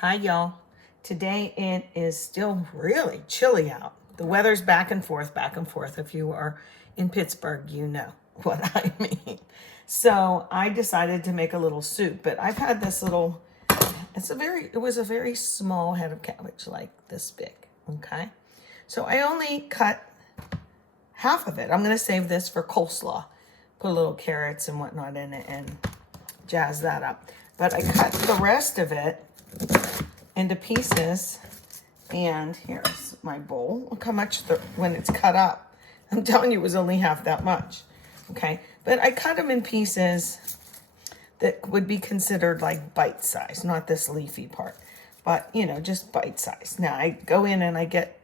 Hi, y'all. Today it is still really chilly out. The weather's back and forth, back and forth. If you are in Pittsburgh, you know what I mean. So I decided to make a little soup, but I've had this little, it was a very small head of cabbage, like this big, okay? So I only cut half of it. I'm gonna save this for coleslaw. Put a little carrots and whatnot in it and jazz that up. But I cut the rest of it into pieces, and here's my bowl. Look how much when it's cut up. I'm telling you, it was only half that much. Okay, but I cut them in pieces that would be considered like bite size, not this leafy part, but you know, just bite size. Now I go in and I get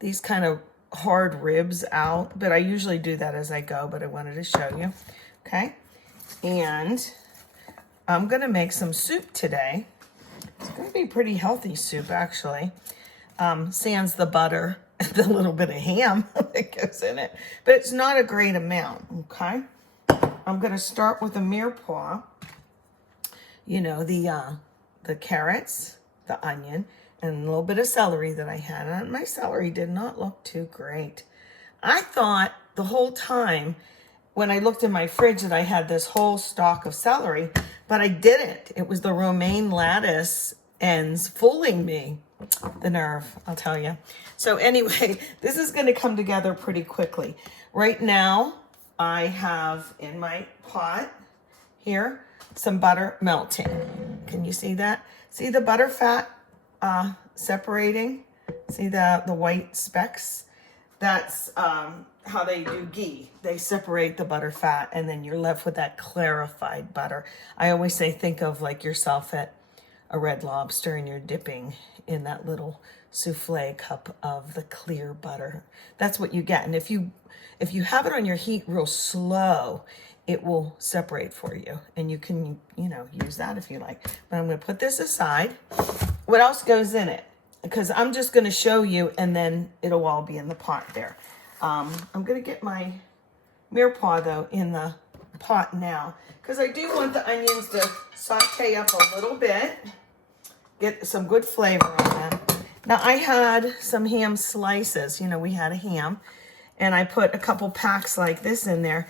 these kind of hard ribs out, but I usually do that as I go, but I wanted to show you. Okay, and I'm gonna make some soup today. It's going to be pretty healthy soup, actually. Sans the butter and the little bit of ham that goes in it. But it's not a great amount, okay? I'm going to start with a mirepoix. You know, the carrots, the onion, and a little bit of celery that I had. And my celery did not look too great. I thought the whole time when I looked in my fridge that I had this whole stalk of celery, but I didn't. It was the romaine lettuce ends fooling me. The nerve, I'll tell you. So anyway, this is going to come together pretty quickly. Right now, I have in my pot here some butter melting. Can you see that? See the butter fat separating? See the white specks? That's how they do ghee. They separate the butter fat and then you're left with that clarified butter. I always say think of like yourself at a Red Lobster and you're dipping in that little souffle cup of the clear butter. That's what you get. And if you have it on your heat real slow, it will separate for you. And you can, you know, use that if you like. But I'm going to put this aside. What else goes in it? Because I'm just going to show you and then it'll all be in the pot there. I'm going to get my mirepoix though in the pot now because I do want the onions to saute up a little bit, get some good flavor on them. Now I had some ham slices, you know, we had a ham, and I put a couple packs like this in there,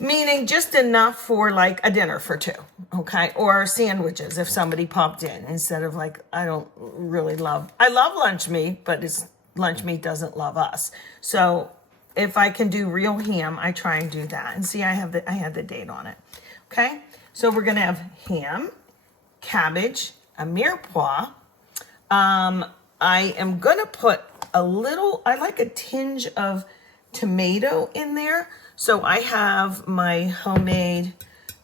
meaning just enough for like a dinner for two, okay? Or sandwiches if somebody popped in instead of like, I love lunch meat, but lunch meat doesn't love us. So if I can do real ham, I try and do that. And see, I had the date on it, okay? So we're gonna have ham, cabbage, a mirepoix. I am gonna put I like a tinge of tomato in there. So I have my homemade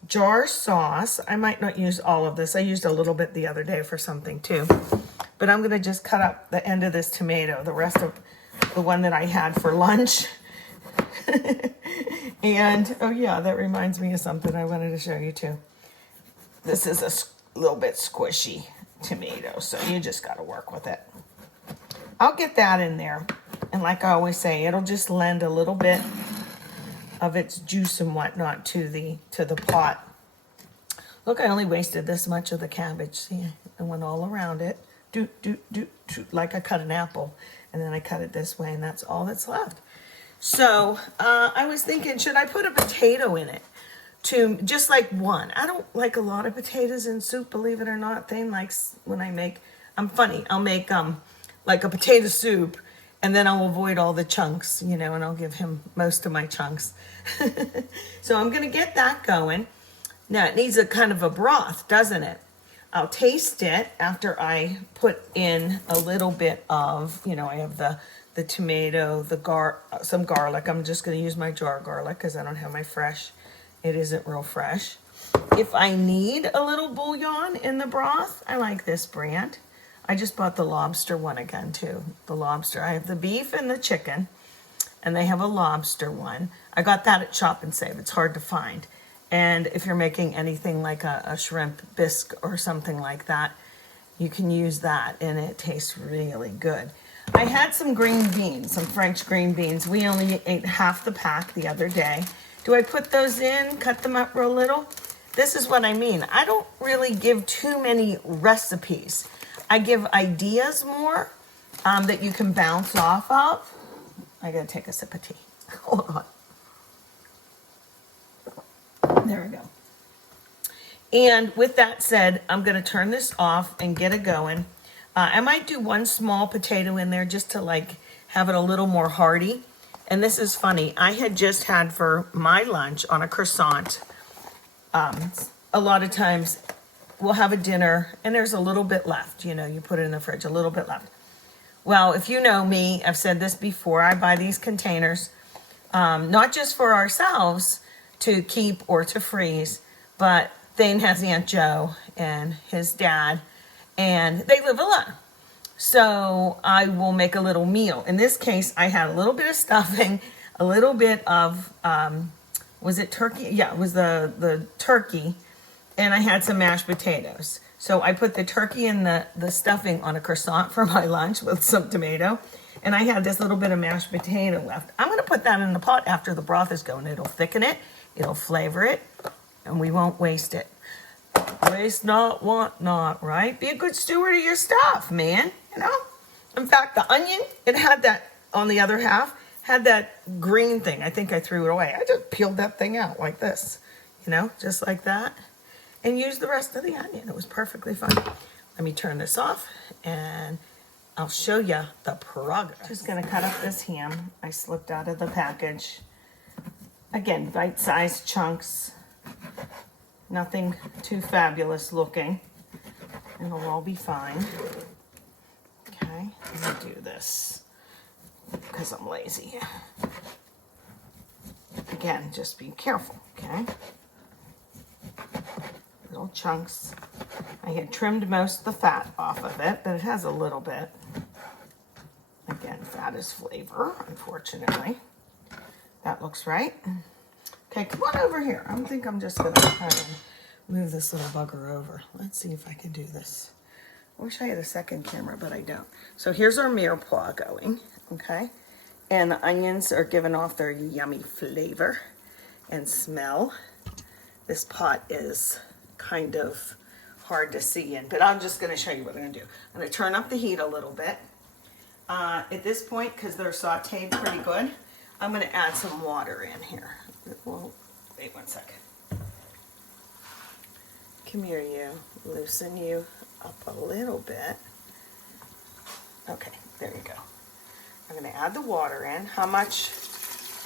jar sauce. I might not use all of this. I used a little bit the other day for something too. But I'm going to just cut up the end of this tomato, the rest of the one that I had for lunch. And, oh yeah, that reminds me of something I wanted to show you too. This is a little bit squishy tomato, so you just got to work with it. I'll get that in there. And like I always say, it'll just lend a little bit of its juice and whatnot to the pot. Look, I only wasted this much of the cabbage. See, I went all around it. Like I cut an apple, and then I cut it this way, and that's all that's left. So I was thinking, should I put a potato in it? Just like one. I don't like a lot of potatoes in soup, believe it or not. Thane likes when I make. I'm funny. I'll make like a potato soup, and then I'll avoid all the chunks, you know, and I'll give him most of my chunks. So I'm gonna get that going. Now it needs a kind of a broth, doesn't it? I'll taste it after I put in a little bit of, you know, I have the tomato, some garlic. I'm just going to use my jar garlic because I don't have my fresh. It isn't real fresh. If I need a little bouillon in the broth, I like this brand. I just bought the lobster one again too. The lobster. I have the beef and the chicken, and they have a lobster one. I got that at Shop and Save. It's hard to find. And if you're making anything like a shrimp bisque or something like that, you can use that and it tastes really good. I had some green beans, some French green beans. We only ate half the pack the other day. Do I put those in, cut them up real little? This is what I mean. I don't really give too many recipes. I give ideas more that you can bounce off of. I gotta take a sip of tea. Hold on. There we go. And with that said, I'm gonna turn this off and get it going. I might do one small potato in there just to like have it a little more hearty. And this is funny. I had just had for my lunch on a croissant. A lot of times we'll have a dinner and there's a little bit left. You know, you put it in the fridge, a little bit left. Well, if you know me, I've said this before, I buy these containers, not just for ourselves to keep or to freeze, but Thane has Aunt Joe and his dad, and they live alone. So I will make a little meal. In this case, I had a little bit of stuffing, a little bit of, was it turkey? Yeah, it was the turkey, and I had some mashed potatoes. So I put the turkey and the stuffing on a croissant for my lunch with some tomato. And I had this little bit of mashed potato left. I'm going to put that in the pot after the broth is going. It'll thicken it. It'll flavor it. And we won't waste it. Waste not, want not, right? Be a good steward of your stuff, man. You know? In fact, the onion, it had that on the other half, had that green thing. I think I threw it away. I just peeled that thing out like this. You know, just like that. And use the rest of the onion. It was perfectly fine. Let me turn this off and I'll show you the progress. Just gonna cut up this ham. I slipped out of the package. Again, bite-sized chunks. Nothing too fabulous looking. It'll all be fine. Okay, let me do this because I'm lazy. Again, just be careful, okay? Little chunks. I had trimmed most of the fat off of it, but it has a little bit. Again, fat is flavor, unfortunately. That looks right. Okay, come on over here. I think I'm just gonna try and move this little bugger over. Let's see if I can do this. I wish I had a second camera, but I don't. So here's our mirepoix going, okay? And the onions are giving off their yummy flavor and smell. This pot is kind of hard to see in, but I'm just going to show you what I'm going to do. I'm going to turn up the heat a little bit. At this point, because they're sauteed pretty good, I'm going to add some water in here. Well, wait one second. Come here, you. Loosen you up a little bit. Okay, there you go. I'm going to add the water in. How much?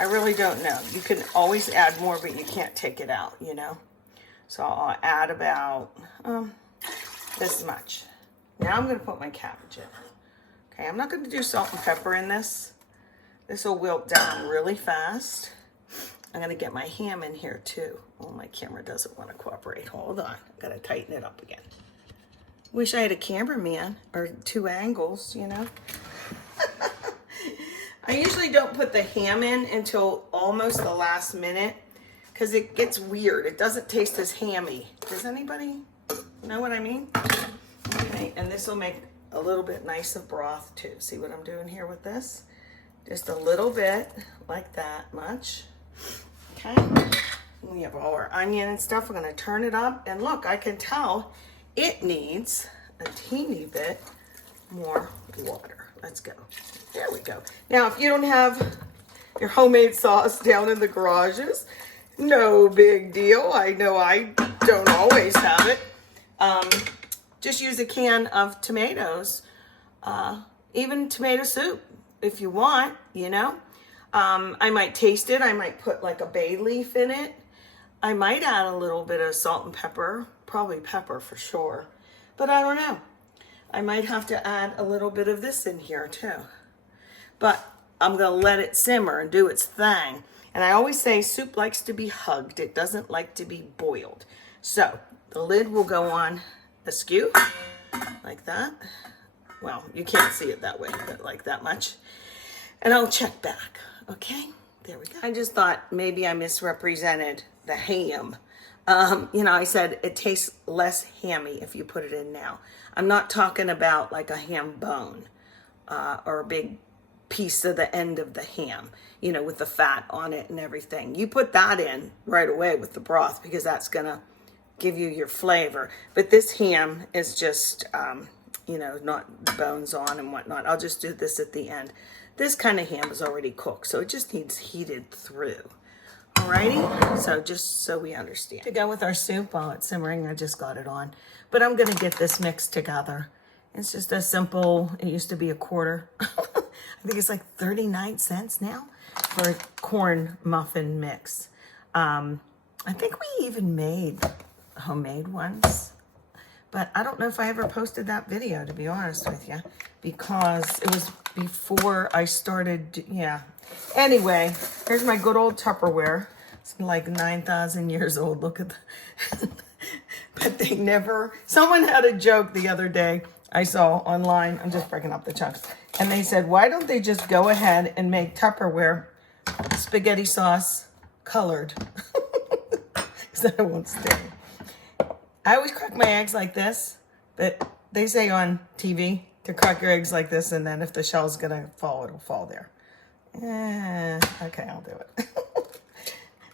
I really don't know. You can always add more, but you can't take it out, you know. So I'll add about this much. Now I'm going to put my cabbage in. Okay, I'm not going to do salt and pepper in this. This will wilt down really fast. I'm going to get my ham in here too. Oh, my camera doesn't want to cooperate. Hold on. I've got to tighten it up again. Wish I had a cameraman or two angles, you know. I usually don't put the ham in until almost the last minute because it gets weird. It doesn't taste as hammy. Does anybody know what I mean? Okay, and this will make a little bit nicer broth too. See what I'm doing here with this? Just a little bit, like that much. Okay, we have all our onion and stuff. We're gonna turn it up, and look, I can tell it needs a teeny bit more water. Let's go. There we go. Now, if you don't have your homemade sauce down in the garages, no big deal. I know I don't always have it. Just use a can of tomatoes, even tomato soup if you want, you know. I might taste it. I might put like a bay leaf in it. I might add a little bit of salt and pepper, probably pepper for sure, but I don't know. I might have to add a little bit of this in here too. But I'm gonna let it simmer and do its thing. And I always say soup likes to be hugged. It doesn't like to be boiled. So the lid will go on askew, like that. Well, you can't see it that way, but like that much. And I'll check back, okay? There we go. I just thought maybe I misrepresented the ham. You know, I said it tastes less hammy if you put it in now. I'm not talking about like a ham bone or a big piece of the end of the ham, you know, with the fat on it and everything. You put that in right away with the broth because that's gonna give you your flavor. But this ham is just, you know, not bones on and whatnot. I'll just do this at the end. This kind of ham is already cooked, so it just needs heated through. Alrighty, so just so we understand. To go with our soup while it's simmering, I just got it on. But I'm gonna get this mixed together. It's just a simple, it used to be a quarter. I think it's like 39 cents now for a corn muffin mix. I think we even made homemade ones. But I don't know if I ever posted that video, to be honest with you, because it was before I started, yeah. Anyway, here's my good old Tupperware. It's like 9,000 years old. Look at the, but they never, someone had a joke the other day I saw online. I'm just breaking up the chunks. And they said, why don't they just go ahead and make Tupperware spaghetti sauce colored? Because then it won't stay. I always crack my eggs like this, but they say on TV to crack your eggs like this, and then if the shell's gonna fall, it'll fall there. Okay, I'll do it.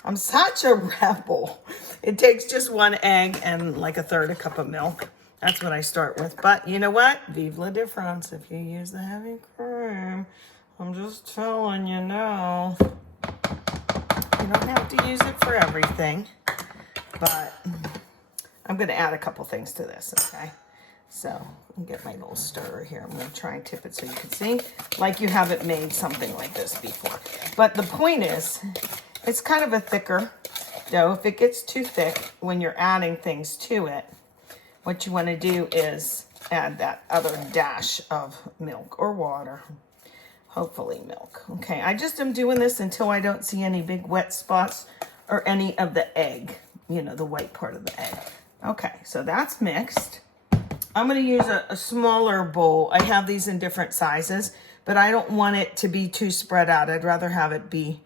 I'm such a rebel. It takes just one egg and like a third a cup of milk. That's what I start with. But you know what? Vive la difference if you use the heavy cream. I'm just telling you now. You don't have to use it for everything, but I'm going to add a couple things to this, okay? So, I'll get my little stirrer here. I'm going to try and tip it so you can see, like you haven't made something like this before. But the point is, it's kind of a thicker dough. If it gets too thick when you're adding things to it, what you want to do is add that other dash of milk or water. Hopefully milk. Okay, I just am doing this until I don't see any big wet spots or any of the egg, you know, the white part of the egg. Okay, so that's mixed. I'm going to use a smaller bowl. I have these in different sizes, but I don't want it to be too spread out. I'd rather have it be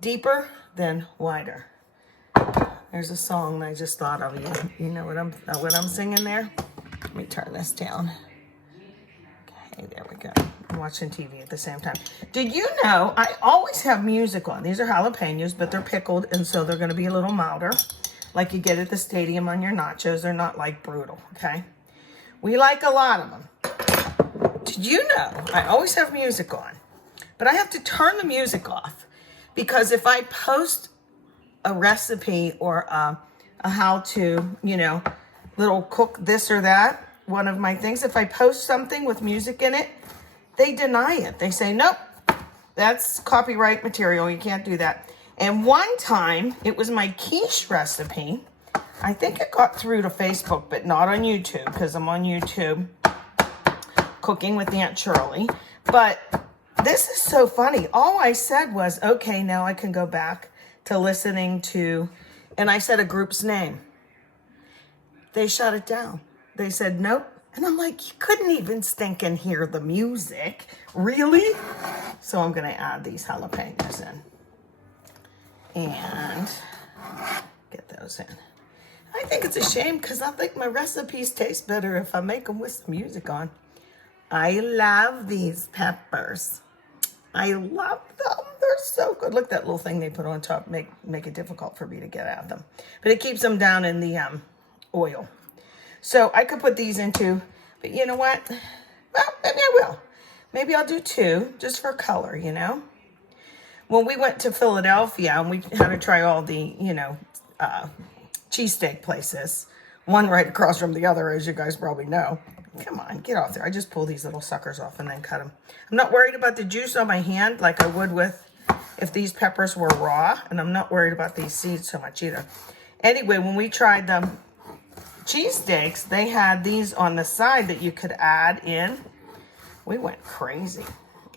deeper than wider. There's a song I just thought of. You know what I'm singing there? Let me turn this down. Okay, there we go. I'm watching TV at the same time. Did you know I always have music on? These are jalapeños, but they're pickled, and so they're going to be a little milder, like you get at the stadium on your nachos. They're not like brutal, okay? We like a lot of them. Did you know I always have music on, but I have to turn the music off because if I post a recipe or a how-to, you know, little cook this or that, one of my things, if I post something with music in it, they deny it. They say, nope, that's copyright material. You can't do that. And one time, it was my quiche recipe. I think it got through to Facebook, but not on YouTube, because I'm on YouTube cooking with Aunt Shirley. But this is so funny. All I said was, okay, now I can go back to listening to, and I said a group's name. They shut it down. They said, nope. And I'm like, you couldn't even stinking hear the music. Really? So I'm going to add these jalapenos in. And get those in. I think it's a shame because I think my recipes taste better if I make them with some music on. I love these peppers. I love them. They're so good. Look, that little thing they put on top make it difficult for me to get at them. But it keeps them down in the oil. So I could put these into, but you know what? Well, maybe I will. Maybe I'll do two just for color, you know? When we went to Philadelphia and we had to try all the, you know, cheesesteak places, one right across from the other, as you guys probably know. Come on, get off there. I just pull these little suckers off and then cut them. I'm not worried about the juice on my hand like I would with if these peppers were raw, and I'm not worried about these seeds so much either. Anyway, when we tried the cheesesteaks, they had these on the side that you could add in. We went crazy.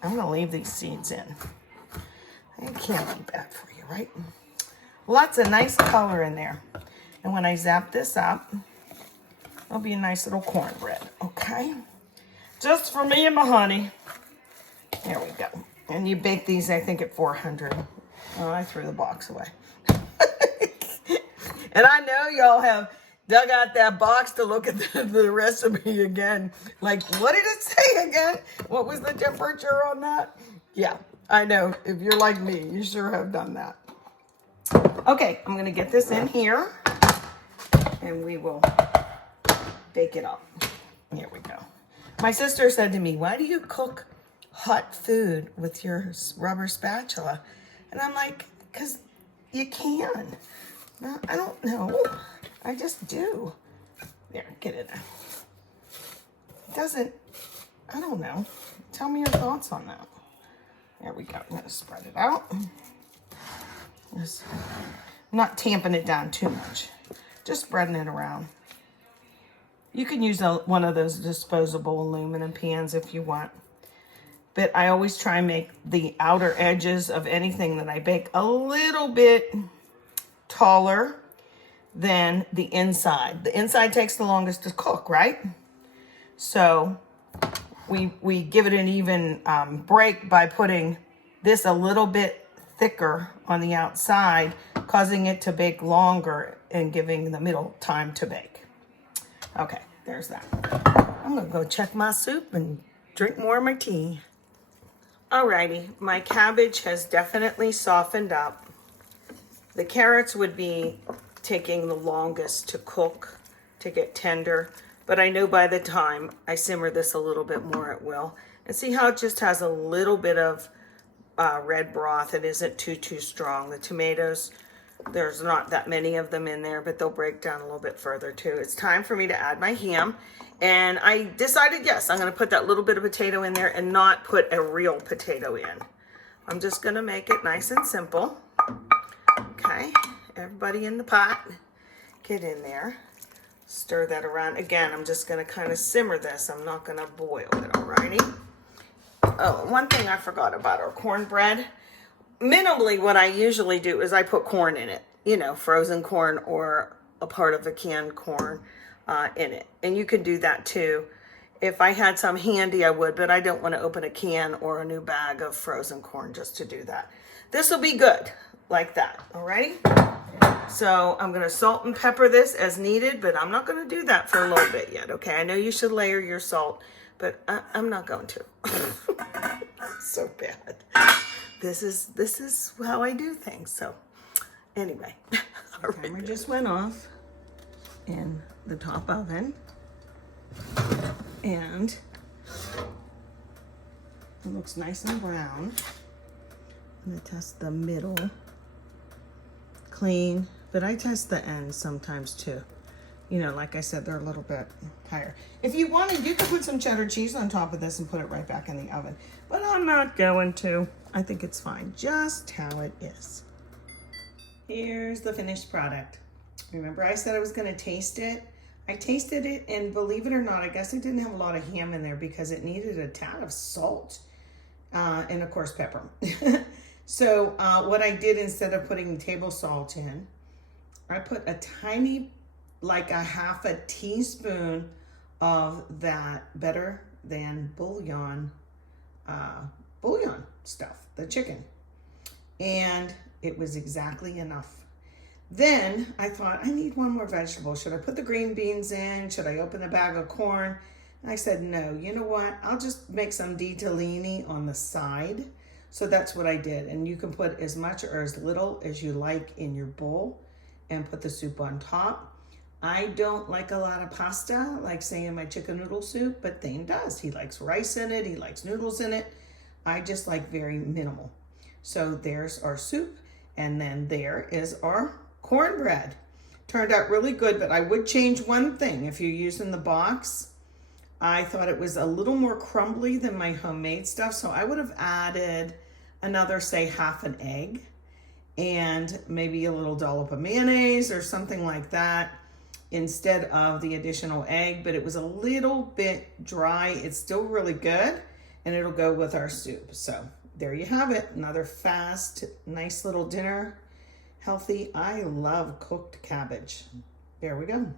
I'm going to leave these seeds in. It can't be bad for you, right? Lots of nice color in there. And when I zap this up, it'll be a nice little cornbread, okay? Just for me and my honey. There we go. And you bake these, I think, at 400. Oh, I threw the box away. And I know y'all have dug out that box to look at the recipe again. Like, what did it say again? What was the temperature on that? Yeah, I know. If you're like me, you sure have done that. Okay, I'm going to get this in here. And we will bake it up. Here we go. My sister said to me, why do you cook hot food with your rubber spatula? And I'm like, because you can. No, I don't know. I just do. There, get it out. It doesn't, I don't know. Tell me your thoughts on that. There we go. I'm going to spread it out. Just not tamping it down too much. Just spreading it around. You can use one of those disposable aluminum pans if you want. But I always try and make the outer edges of anything that I bake a little bit taller than the inside. The inside takes the longest to cook, right? So we give it an even break by putting this a little bit thicker on the outside, causing it to bake longer and giving the middle time to bake. Okay, there's that. I'm gonna go check my soup and drink more of my tea. Alrighty, my cabbage has definitely softened up. The carrots would be taking the longest to cook, to get tender, but I know by the time I simmer this a little bit more, it will. And see how it just has a little bit of red broth. It isn't too strong. The tomatoes, there's not that many of them in there, but they'll break down a little bit further too. It's time for me to add my ham. And I decided, yes, I'm gonna put that little bit of potato in there and not put a real potato in. I'm just gonna make it nice and simple. Okay, everybody in the pot, get in there. Stir that around. Again, I'm just gonna kind of simmer this. I'm not gonna boil it, alrighty? Oh, one thing I forgot about our cornbread. Minimally, what I usually do is I put corn in it, you know, frozen corn or a part of the canned corn in it. And you can do that too. If I had some handy, I would, but I don't want to open a can or a new bag of frozen corn just to do that. This will be good like that, alrighty? So I'm going to salt and pepper this as needed, but I'm not going to do that for a little bit yet, okay? I know you should layer your salt, but I'm not going to. So bad. This is how I do things. So anyway, the timer just went off in the top oven, and it looks nice and brown. I'm gonna test the middle, clean, but I test the ends sometimes too. You know, like I said, they're a little bit higher. If you wanted, you could put some cheddar cheese on top of this and put it right back in the oven, but I'm not going to. I think it's fine, just how it is. Here's the finished product. Remember I said I was gonna taste it? I tasted it, and believe it or not, I guess it didn't have a lot of ham in there because it needed a tad of salt and of course pepper. So what I did, instead of putting table salt in, I put a tiny, like a half a teaspoon of that better than bouillon stuff, the chicken. And it was exactly enough. Then I thought, I need one more vegetable. Should I put the green beans in? Should I open a bag of corn? And I said, no, you know what? I'll just make some ditalini on the side. So that's what I did. And you can put as much or as little as you like in your bowl and put the soup on top. I don't like a lot of pasta, like say in my chicken noodle soup, but Thane does. He likes rice in it. He likes noodles in it. I just like very minimal. So there's our soup. And then there is our cornbread. Turned out really good, but I would change one thing. If you're using the box, I thought it was a little more crumbly than my homemade stuff. So I would have added another, say, half an egg and maybe a little dollop of mayonnaise or something like that instead of the additional egg, but it was a little bit dry. It's still really good, and it'll go with our soup. So there you have it. Another fast, nice little dinner. Healthy. I love cooked cabbage. There we go.